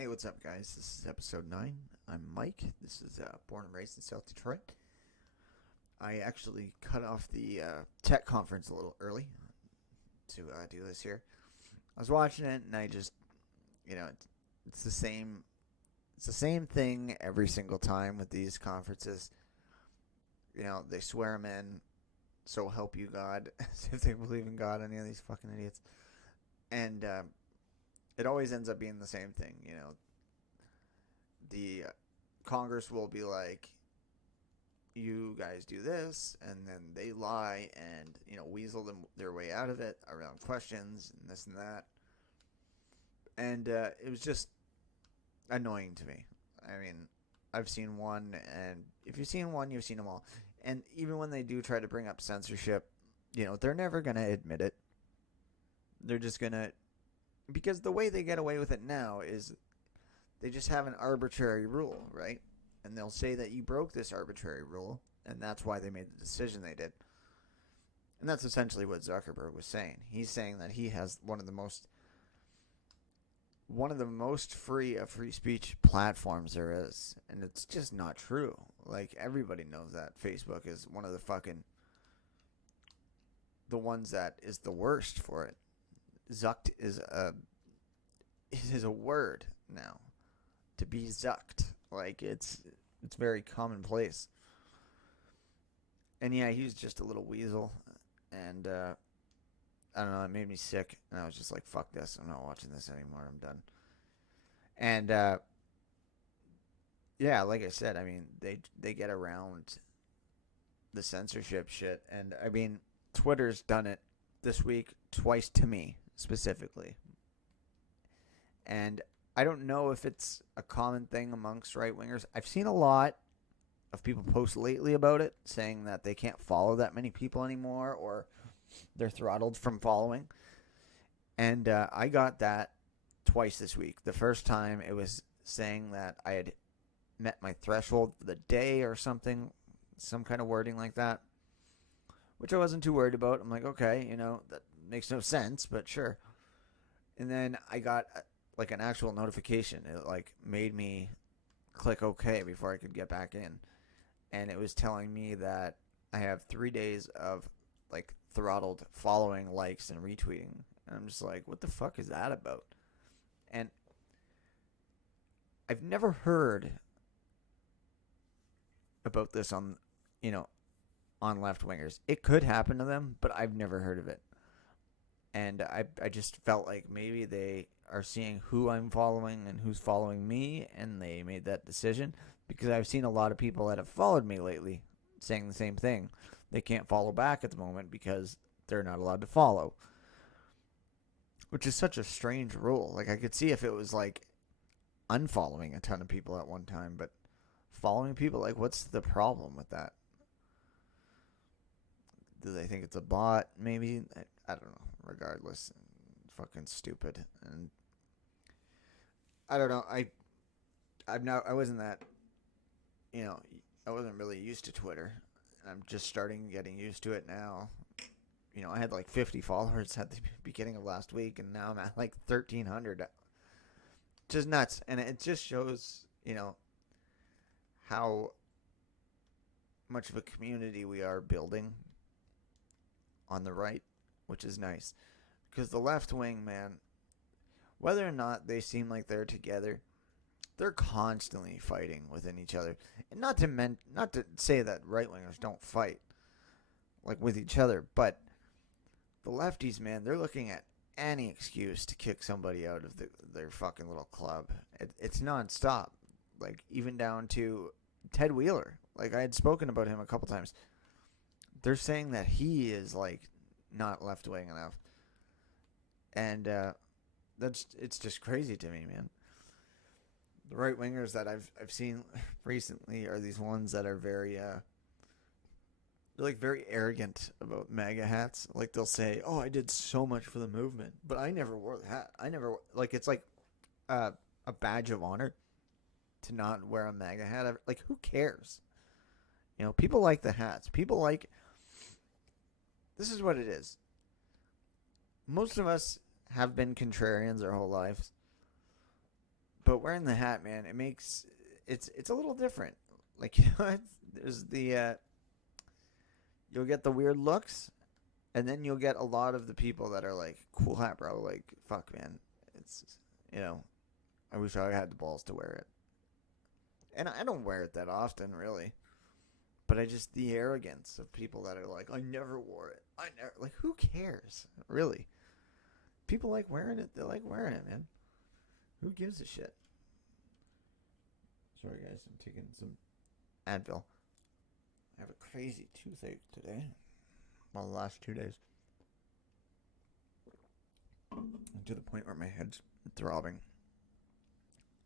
Hey, what's up, guys? This is episode 9. I'm Mike. This is born and raised in South Detroit. I actually cut off the tech conference a little early to do this here. I was watching it, and I just, it's the same. It's the same thing every single time with these conferences. They swear them in, so help you God, as if they believe in God. Any of these fucking idiots, and it always ends up being the same thing. The Congress will be like, you guys do this, and then they lie and weasel their way out of it around questions and this and that, and it was just annoying to me. I mean, I've seen one, and if you've seen one, you've seen them all. And even when they do try to bring up censorship, they're never gonna admit it. They're just gonna, because the way they get away with it now is they just have an arbitrary rule, right? And they'll say that you broke this arbitrary rule, and that's why they made the decision they did. And that's essentially what Zuckerberg was saying. He's saying that he has one of the most free speech platforms there is, and it's just not true. Like, everybody knows that Facebook is one of the ones that is the worst for it. Zucked is a word now. To be zucked, like it's very commonplace. And yeah, he was just a little weasel, and I don't know, it made me sick, and I was just like, fuck this, I'm not watching this anymore, I'm done. And yeah, like I said, I mean, they get around the censorship shit, and I mean, Twitter's done it this week twice to me specifically. And I don't know if it's a common thing amongst right wingers. I've seen a lot of people post lately about it, saying that they can't follow that many people anymore, or they're throttled from following. And I got that twice this week. The first time, it was saying that I had met my threshold for the day or something, some kind of wording like that, which I wasn't too worried about. I'm like, okay, that makes no sense, but sure. And then I got like an actual notification. It like made me click OK before I could get back in, and it was telling me that I have 3 days of like throttled following, likes, and retweeting. And I'm just like, what the fuck is that about? And I've never heard about this on left wingers. It could happen to them, but I've never heard of it. And I just felt like maybe they are seeing who I'm following and who's following me, and they made that decision, because I've seen a lot of people that have followed me lately saying the same thing. They can't follow back at the moment because they're not allowed to follow, which is such a strange rule. Like, I could see if it was like unfollowing a ton of people at one time, but following people, like, what's the problem with that? Do they think it's a bot? Maybe. I don't know. Regardless, fucking stupid. And I don't know. I wasn't that, I wasn't really used to Twitter. I'm just starting getting used to it now. I had like 50 followers at the beginning of last week, and now I'm at like 1,300. Just nuts. And it just shows, how much of a community we are building on the right, which is nice. Because the left wing, man, whether or not they seem like they're together, they're constantly fighting within each other. And not to say that right wingers don't fight like with each other, but the lefties, man, they're looking at any excuse to kick somebody out of their fucking little club. It's nonstop. Like, even down to Ted Wheeler. Like, I had spoken about him a couple times. They're saying that he is like not left wing enough, and it's just crazy to me, man. The right wingers that I've seen recently are these ones that are very they're like very arrogant about MAGA hats. Like, they'll say, "Oh, I did so much for the movement, but I never wore the hat. I never like it's like a badge of honor to not wear a MAGA hat. Like, who cares? People like the hats. People like. This is what it is. Most of us have been contrarians our whole lives. but wearing the hat, man, it makes it's a little different. Like there's the you'll get the weird looks, and then you'll get a lot of the people that are like, cool hat, bro. Like, fuck, man. It's, you know, I wish I had the balls to wear it. And I don't wear it that often, really. But I just, the arrogance of people that are like, I never wore it. I never, like, who cares? Really. People like wearing it. They like wearing it, man. Who gives a shit? Sorry, guys. I'm taking some Advil. I have a crazy toothache today. Well, the last 2 days. To the point where my head's throbbing.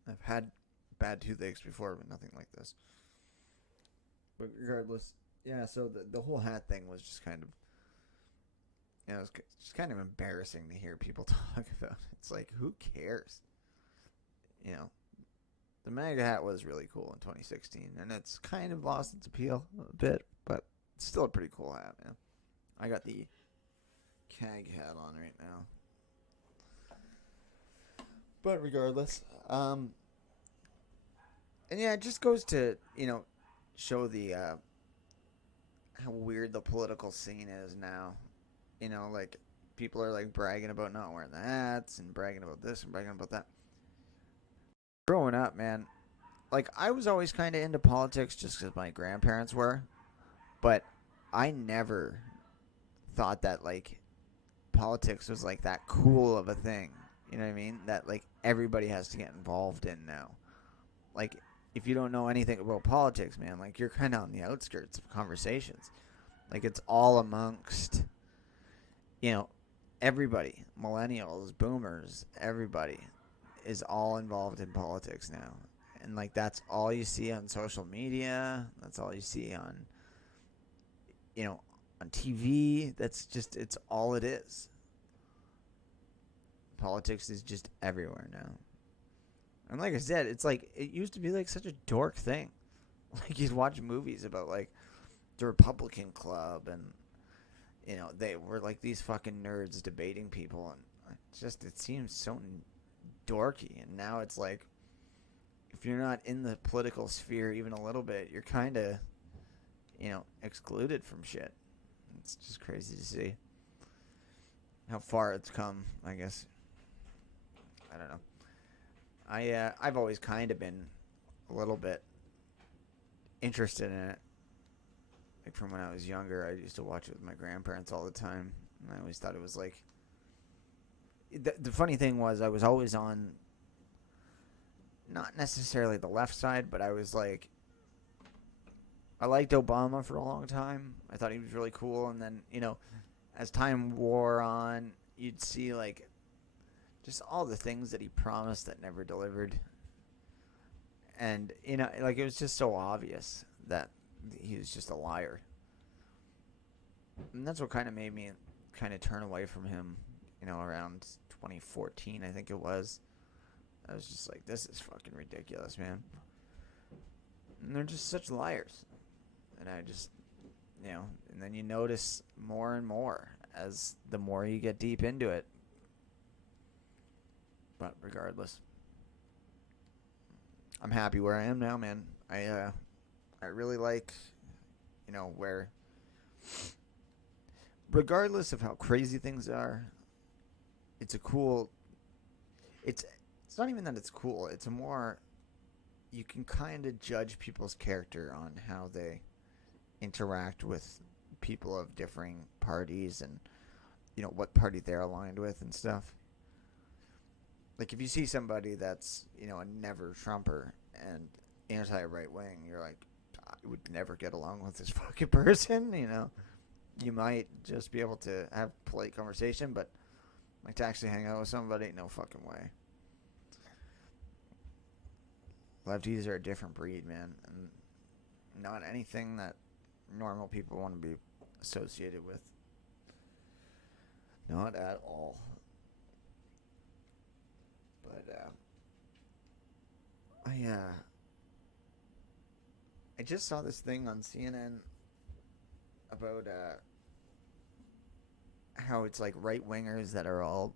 I've had bad toothaches before, but nothing like this. But regardless, yeah, so the whole hat thing was just kind of, you know, it's just kind of embarrassing to hear people talk about. It's like, who cares? You know, the MAGA hat was really cool in 2016, and it's kind of lost its appeal a bit, but it's still a pretty cool hat, man. I got the CAG hat on right now. But regardless, and yeah, it just goes to, you know, show the how weird the political scene is now. You know, like, people are like bragging about not wearing the hats and bragging about this and bragging about that. Growing up, man, like, I was always kind of into politics just because my grandparents were, but I never thought that, like, politics was like that cool of a thing. You know what I mean? That, like, everybody has to get involved in now. Like, if you don't know anything about politics, man, like, you're kind of on the outskirts of conversations. Like, it's all amongst, you know, everybody. Millennials, boomers, everybody is all involved in politics now. And, like, that's all you see on social media. That's all you see on, you know, on TV. That's just, it's all it is. Politics is just everywhere now. And like I said, it's like, it used to be like such a dork thing. Like, you'd watch movies about like the Republican Club, and, you know, they were like these fucking nerds debating people, and it's just, it seems so dorky. And now it's like, if you're not in the political sphere even a little bit, you're kind of, you know, excluded from shit. It's just crazy to see how far it's come, I guess. I don't know. I've always kind of been a little bit interested in it. Like, from when I was younger, I used to watch it with my grandparents all the time, and I always thought it was like, the funny thing was, I was always on, not necessarily the left side, but I was like, I liked Obama for a long time. I thought he was really cool, and then, you know, as time wore on, you'd see like just all the things that he promised that never delivered. And, you know, like, it was just so obvious that he was just a liar. And that's what kind of made me kind of turn away from him, you know, around 2014, I think it was. I was just like, this is fucking ridiculous, man. And they're just such liars. And I just, you know, and then you notice more and more as the more you get deep into it. But regardless, I'm happy where I am now, man. I really like, you know, where, regardless of how crazy things are, it's a cool, it's not even that it's cool. It's a more, you can kind of judge people's character on how they interact with people of differing parties, and, you know, what party they're aligned with and stuff. Like, if you see somebody that's, you know, a never Trumper and anti-right wing, you're like, I would never get along with this fucking person, you know. You might just be able to have polite conversation, but like, to actually hang out with somebody, no fucking way. Lefties are a different breed, man, and not anything that normal people want to be associated with. Not at all. But I just saw this thing on CNN about how it's like right wingers that are all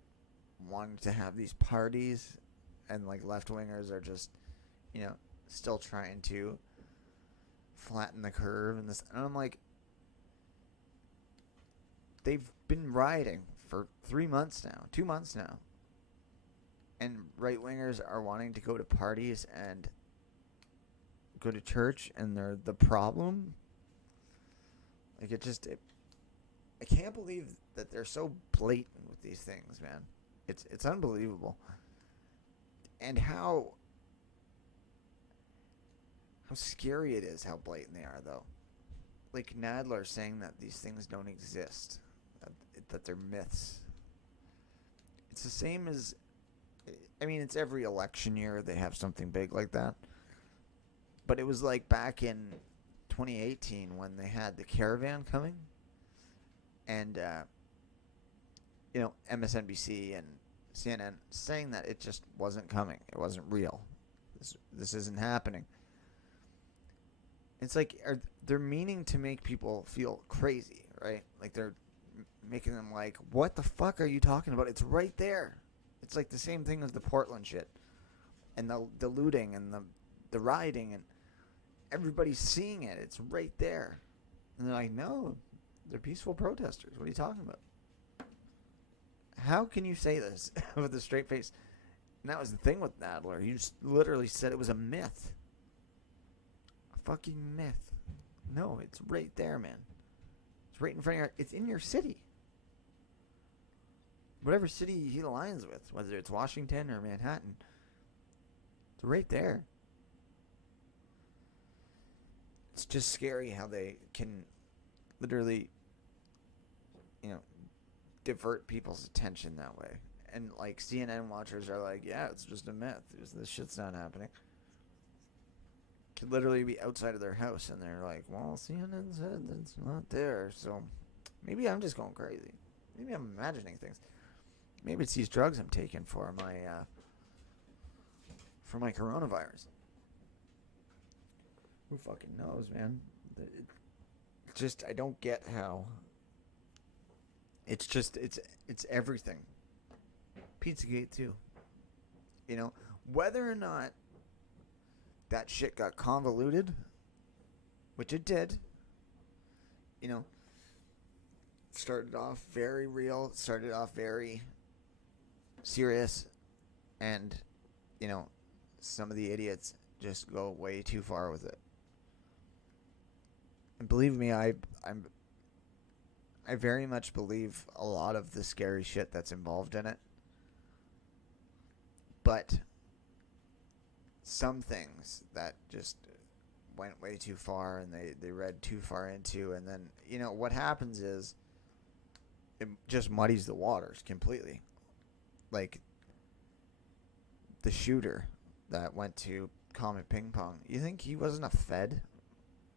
wanting to have these parties and like left-wingers are just, still trying to flatten the curve and this. And I'm like, they've been rioting for 3 months now, 2 months now. And right-wingers are wanting to go to parties and go to church, and they're the problem. Like, I can't believe that they're so blatant with these things, man. It's unbelievable. And how scary it is how blatant they are, though. Like Nadler saying that these things don't exist, that they're myths. It's the same as, it's every election year they have something big like that. But it was like back in 2018 when they had the caravan coming, and MSNBC and CNN saying that it just wasn't coming. It wasn't real. This isn't happening. It's like they're meaning to make people feel crazy, right? Like they're making them like, what the fuck are you talking about? It's right there. It's like the same thing as the Portland shit and the looting and the rioting, and everybody's seeing it. It's right there. And they're like, no, they're peaceful protesters. What are you talking about? How can you say this with a straight face? And that was the thing with Nadler. He just literally said it was a myth. A fucking myth. No, it's right there, man. It's right in front of it's in your city. Whatever city he aligns with, whether it's Washington or Manhattan, it's right there. It's just scary how they can literally, divert people's attention that way. And like CNN watchers are like, yeah, it's just a myth. This shit's not happening. Could literally be outside of their house and they're like, well, CNN said it's not there, so maybe I'm just going crazy. Maybe I'm imagining things. Maybe it's these drugs I'm taking for my coronavirus. Who fucking knows, man? I don't get how. It's everything. Pizzagate too. Whether or not that shit got convoluted, which it did. Started off very real. Started off very serious, and some of the idiots just go way too far with it. And believe me, I very much believe a lot of the scary shit that's involved in it. But some things that just went way too far and they read too far into, and then, what happens is it just muddies the waters completely. Like the shooter that went to Comet Ping Pong, you think he wasn't a Fed?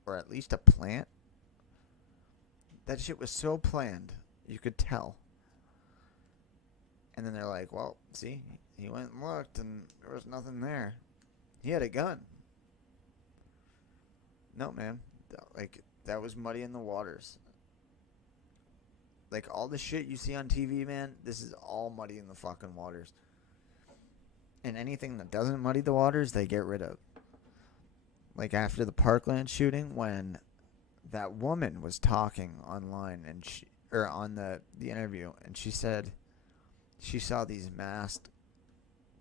Or at least a plant? That shit was so planned, you could tell. And then they're like, well, see, he went and looked and there was nothing there. He had a gun. No, man. Like, that was muddying the waters. Like, all the shit you see on TV, man, this is all muddying the fucking waters. And anything that doesn't muddy the waters, they get rid of. Like after the Parkland shooting, when that woman was talking online and on the interview, and she said she saw these masked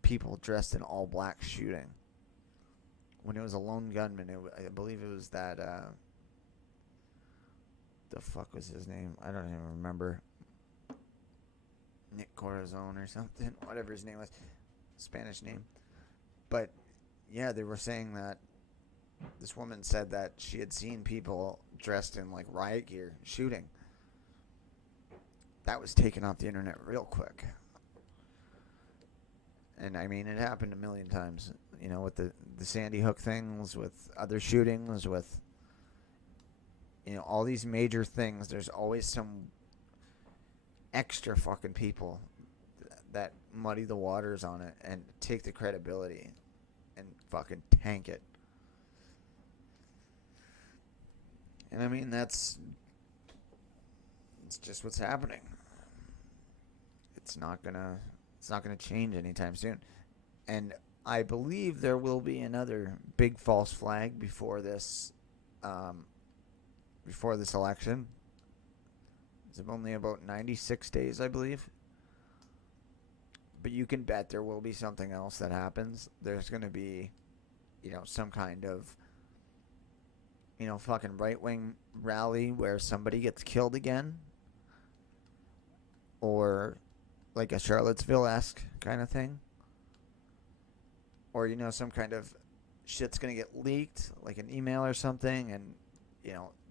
people dressed in all black shooting. When it was a lone gunman, I believe it was that the fuck was his name? I don't even remember. Nick Corazon or something, whatever his name was, Spanish name. But yeah, they were saying that. This woman said that she had seen people dressed in like riot gear shooting. That was taken off the internet real quick. And it happened a million times, with the Sandy Hook things, with other shootings, with, all these major things. There's always some extra fucking people that muddy the waters on it and take the credibility and fucking tank it. And it's just what's happening. It's not gonna change anytime soon. And I believe there will be another big false flag before this election. It's only about 96 days, I believe. But you can bet there will be something else that happens. There's going to be, some kind of, fucking right-wing rally where somebody gets killed again. Or like a Charlottesville-esque kind of thing. Or, some kind of shit's going to get leaked, like an email or something, and,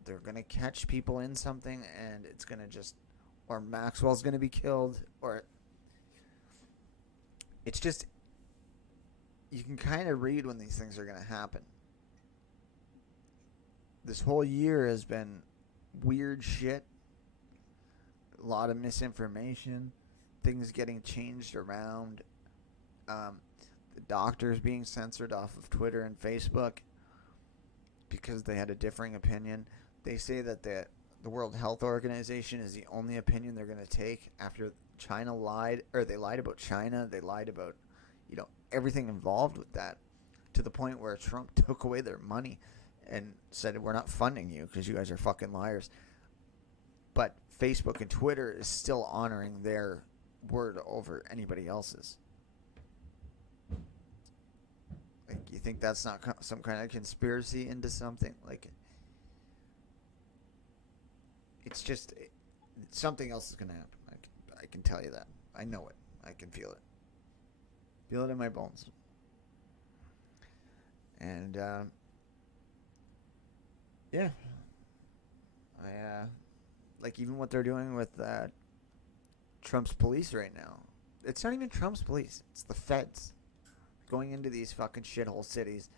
they're going to catch people in something, and it's going to just, or Maxwell's going to be killed, or it's just, you can kind of read when these things are going to happen. This whole year has been weird shit, a lot of misinformation, things getting changed around, the doctors being censored off of Twitter and Facebook because they had a differing opinion. They say that the World Health Organization is the only opinion they're going to take after China lied, or they lied about China. They lied about, everything involved with that, to the point where Trump took away their money and said, we're not funding you because you guys are fucking liars. But Facebook and Twitter is still honoring their word over anybody else's. Like, you think that's not some kind of conspiracy into something? Like, it's just, something else is going to happen. I can tell you that. I know it. I can feel it. Feel it in my bones. And, yeah. Like, even what they're doing with Trump's police right now. It's not even Trump's police. It's the feds going into these fucking shithole cities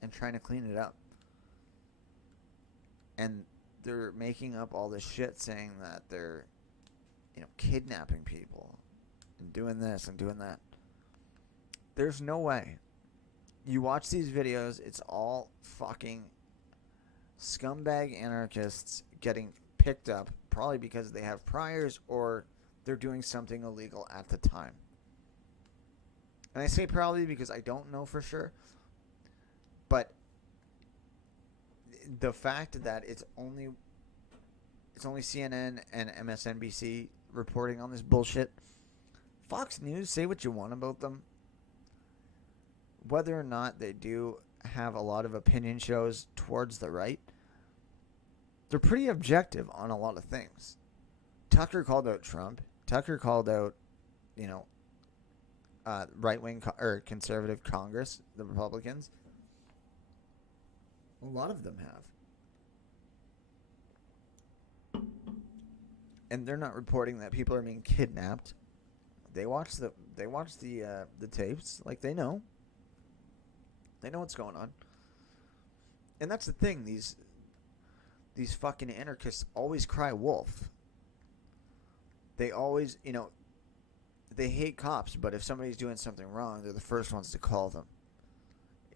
and trying to clean it up. And they're making up all this shit saying that they're, kidnapping people and doing this and doing that. There's no way. You watch these videos, it's all fucking scumbag anarchists getting picked up, probably because they have priors or they're doing something illegal at the time. And I say probably because I don't know for sure. But the fact that it's only CNN and MSNBC reporting on this bullshit. Fox News, say what you want about them. Whether or not they do have a lot of opinion shows towards the right, they're pretty objective on a lot of things. Tucker called out Trump. Tucker called out, right-wing or conservative Congress, the Republicans. A lot of them have. And they're not reporting that people are being kidnapped. They watch the tapes, like they know. They know what's going on. And that's the thing, these fucking anarchists always cry wolf. They always, they hate cops, but if somebody's doing something wrong, they're the first ones to call them.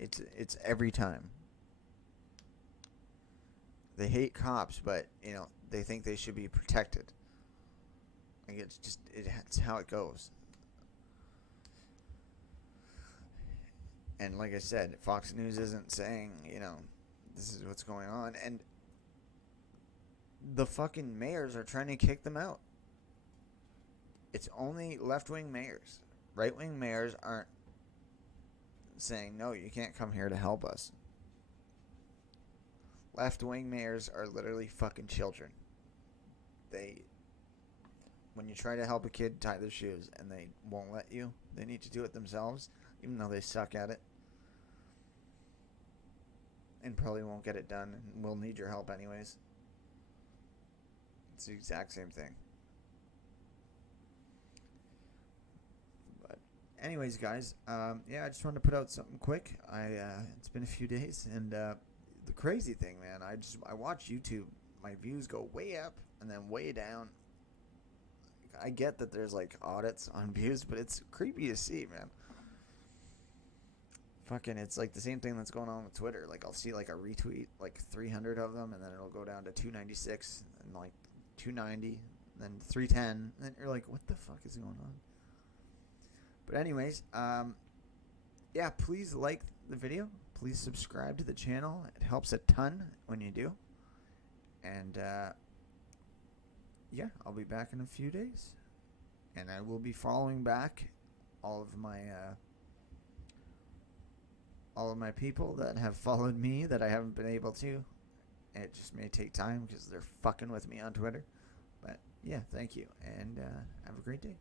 It's every time. They hate cops, but, they think they should be protected. Like, it's how it goes. And like I said, Fox News isn't saying, this is what's going on. And the fucking mayors are trying to kick them out. It's only left-wing mayors. Right-wing mayors aren't saying, no, you can't come here to help us. Left-wing mayors are literally fucking children. When you try to help a kid tie their shoes and they won't let you, they need to do it themselves, even though they suck at it. And probably won't get it done and will need your help anyways. It's the exact same thing. But anyways, guys, I just wanted to put out something quick. It's been a few days, and the crazy thing, man, I watch YouTube. My views go way up and then way down. I get that there's like audits on views, but it's creepy to see, man. Fucking, it's like the same thing that's going on with Twitter. Like, I'll see like a retweet, like 300 of them, and then it'll go down to 296 and like 290, and then 310, and then you're like, what the fuck is going on? But anyways, yeah, please like the video. Please subscribe to the channel. It helps a ton when you do. And yeah, I'll be back in a few days. And I will be following back all of my people that have followed me that I haven't been able to. It just may take time because they're fucking with me on Twitter. But yeah, thank you. And have a great day.